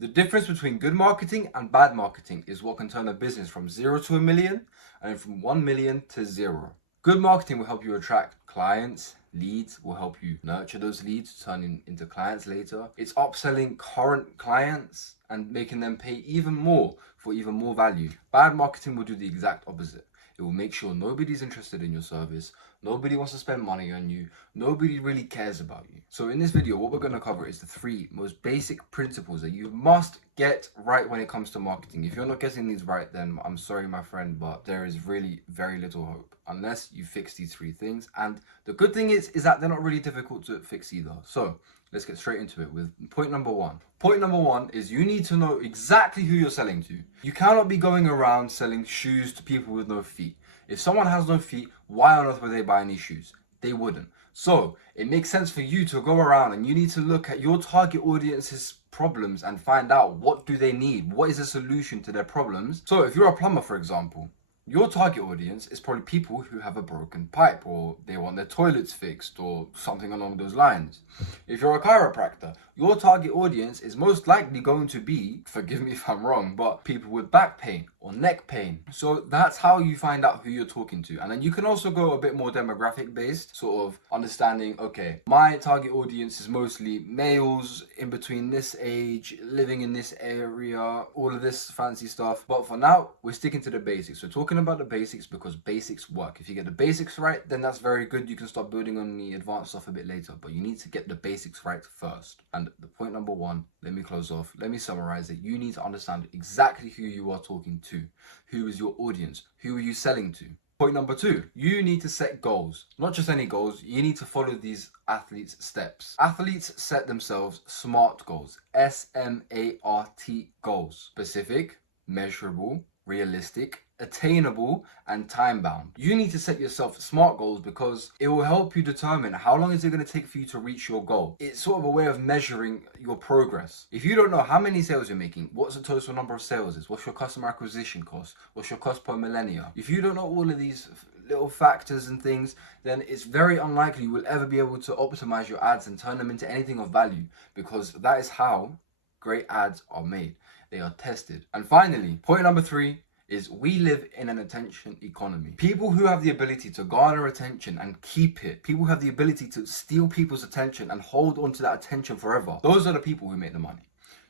The difference between good marketing and bad marketing is what can turn a business from 0 to a million and from 1 million to 0. Good marketing will help you attract clients, leads, will help you nurture those leads, turning into clients later. It's upselling current clients and making them pay even more for even more value. Bad marketing will do the exact opposite. It will make sure nobody's interested in your service, nobody wants to spend money on you, nobody really cares about you. So in this video, what we're going to cover is the 3 most basic principles that you must get right when it comes to marketing. If you're not getting these right, then I'm sorry, my friend, but there is really very little hope unless you fix these 3 things. And the good thing is that they're not really difficult to fix either. So let's get straight into it with point number 1. Point number 1 is you need to know exactly who you're selling to. You cannot be going around selling shoes to people with no feet. If someone has no feet, why on earth would they buy any shoes? They wouldn't. So it makes sense for you to go around and you need to look at your target audience's problems and find out what do they need? What is the solution to their problems? So if you're a plumber, for example, your target audience is probably people who have a broken pipe or they want their toilets fixed or something along those lines. If you're a chiropractor, your target audience is most likely going to be, forgive me if I'm wrong, but people with back pain or neck pain. So that's how you find out who you're talking to. And then you can also go a bit more demographic based, sort of understanding, okay, my target audience is mostly males in between this age, living in this area, all of this fancy stuff. But for now, we're sticking to the basics. We're talking about the basics because basics work. If you get the basics right, then that's very good. You can start building on the advanced stuff a bit later, but you need to get the basics right first. And the point number 1, let me close off, let me summarize it. You need to understand exactly who you are talking to. Who is your audience? Who are you selling to? Point number 2, you need to set goals. Not just any goals, you need to follow these athletes' steps. Athletes set themselves SMART goals. SMART goals. Specific, measurable, realistic, attainable, and time bound. You need to set yourself SMART goals because it will help you determine how long is it going to take for you to reach your goal. It's sort of a way of measuring your progress. If you don't know how many sales you're making, what's the total number of sales is, what's your customer acquisition cost, what's your cost per millennia, if you don't know all of these little factors and things, then it's very unlikely you will ever be able to optimize your ads and turn them into anything of value, because that is how great ads are made. They are tested. And finally, point number 3 is we live in an attention economy. People who have the ability to garner attention and keep it, people who have the ability to steal people's attention and hold on to that attention forever, those are the people who make the money.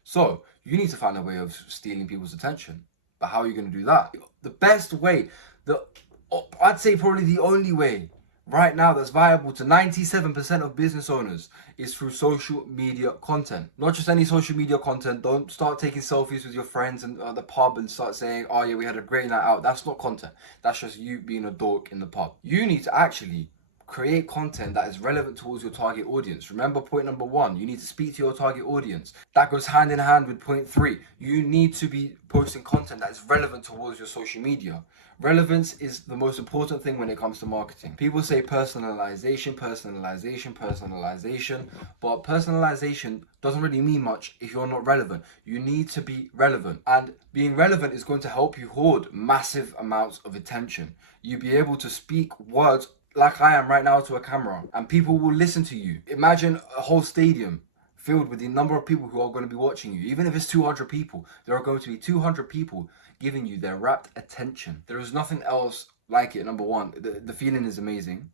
So you need to find a way of stealing people's attention. But how are you going to do that? The best way, I'd say probably the only way right now that's viable to 97% of business owners is through social media content. Not just any social media content. Don't start taking selfies with your friends and at the pub and start saying, oh yeah, we had a great night out. That's not content. That's just you being a dork in the pub. You need to actually create content that is relevant towards your target audience. Remember point number 1, you need to speak to your target audience. That goes hand in hand with point 3. You need to be posting content that is relevant towards your social media. Relevance is the most important thing when it comes to marketing. People say personalization, but personalization doesn't really mean much if you're not relevant. You need to be relevant, and being relevant is going to help you hoard massive amounts of attention. You'll be able to speak words like I am right now to a camera, and people will listen to you. Imagine a whole stadium filled with the number of people who are going to be watching you. Even if it's 200 people, there are going to be 200 people giving you their rapt attention. There is nothing else like it. Number 1, the feeling is amazing.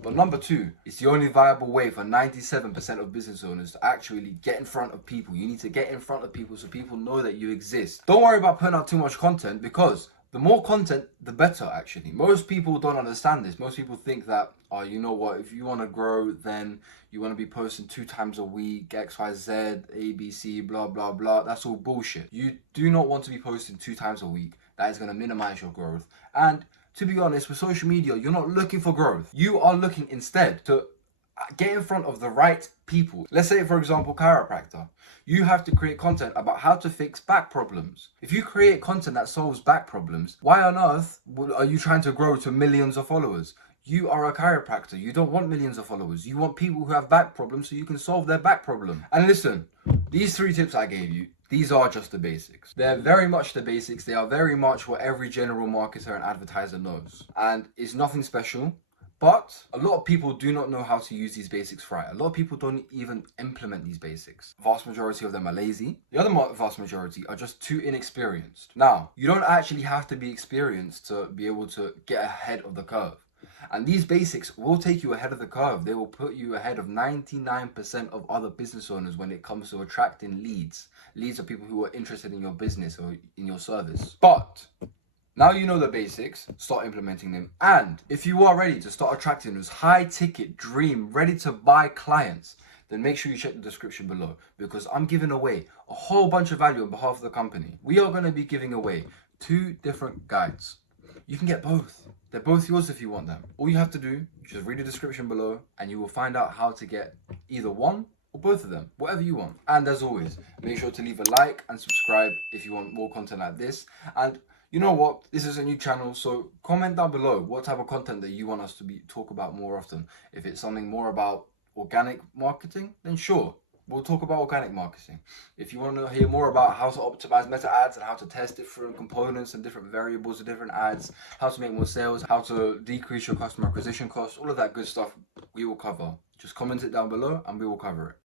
But number 2, it's the only viable way for 97% of business owners to actually get in front of people. You need to get in front of people so people know that you exist. Don't worry about putting out too much content, because the more content, the better, actually. Most people don't understand this. Most people think that, oh, you know what, if you want to grow, then you want to be posting 2 times a week, XYZ, ABC, blah, blah, blah. That's all bullshit. You do not want to be posting 2 times a week. That is going to minimize your growth. And to be honest, with social media, you're not looking for growth. You are looking instead to get in front of the right people. Let's say, for example, chiropractor. You have to create content about how to fix back problems. If you create content that solves back problems, why on earth are you trying to grow to millions of followers? You are a chiropractor. You don't want millions of followers. You want people who have back problems so you can solve their back problem. And listen, these 3 tips I gave you, these are just the basics. They're very much the basics. They are very much what every general marketer and advertiser knows. And it's nothing special. But a lot of people do not know how to use these basics right. A lot of people don't even implement these basics. Vast majority of them are lazy. The other vast majority are just too inexperienced. Now, you don't actually have to be experienced to be able to get ahead of the curve. And these basics will take you ahead of the curve. They will put you ahead of 99% of other business owners when it comes to attracting leads. Leads are people who are interested in your business or in your service. But now you know the basics, start implementing them. And if you are ready to start attracting those high ticket, dream, ready to buy clients, then make sure you check the description below, because I'm giving away a whole bunch of value on behalf of the company. We are going to be giving away 2 different guides. You can get both. They're both yours if you want them. All you have to do, just read the description below and you will find out how to get either one or both of them, whatever you want. And as always, make sure to leave a like and subscribe if you want more content like this. And you know what? This is a new channel, so comment down below what type of content that you want us to talk about more often. If it's something more about organic marketing, then sure, we'll talk about organic marketing. If you want to hear more about how to optimize meta ads and how to test different components and different variables of different ads, how to make more sales, how to decrease your customer acquisition costs, all of that good stuff we will cover. Just comment it down below and we will cover it.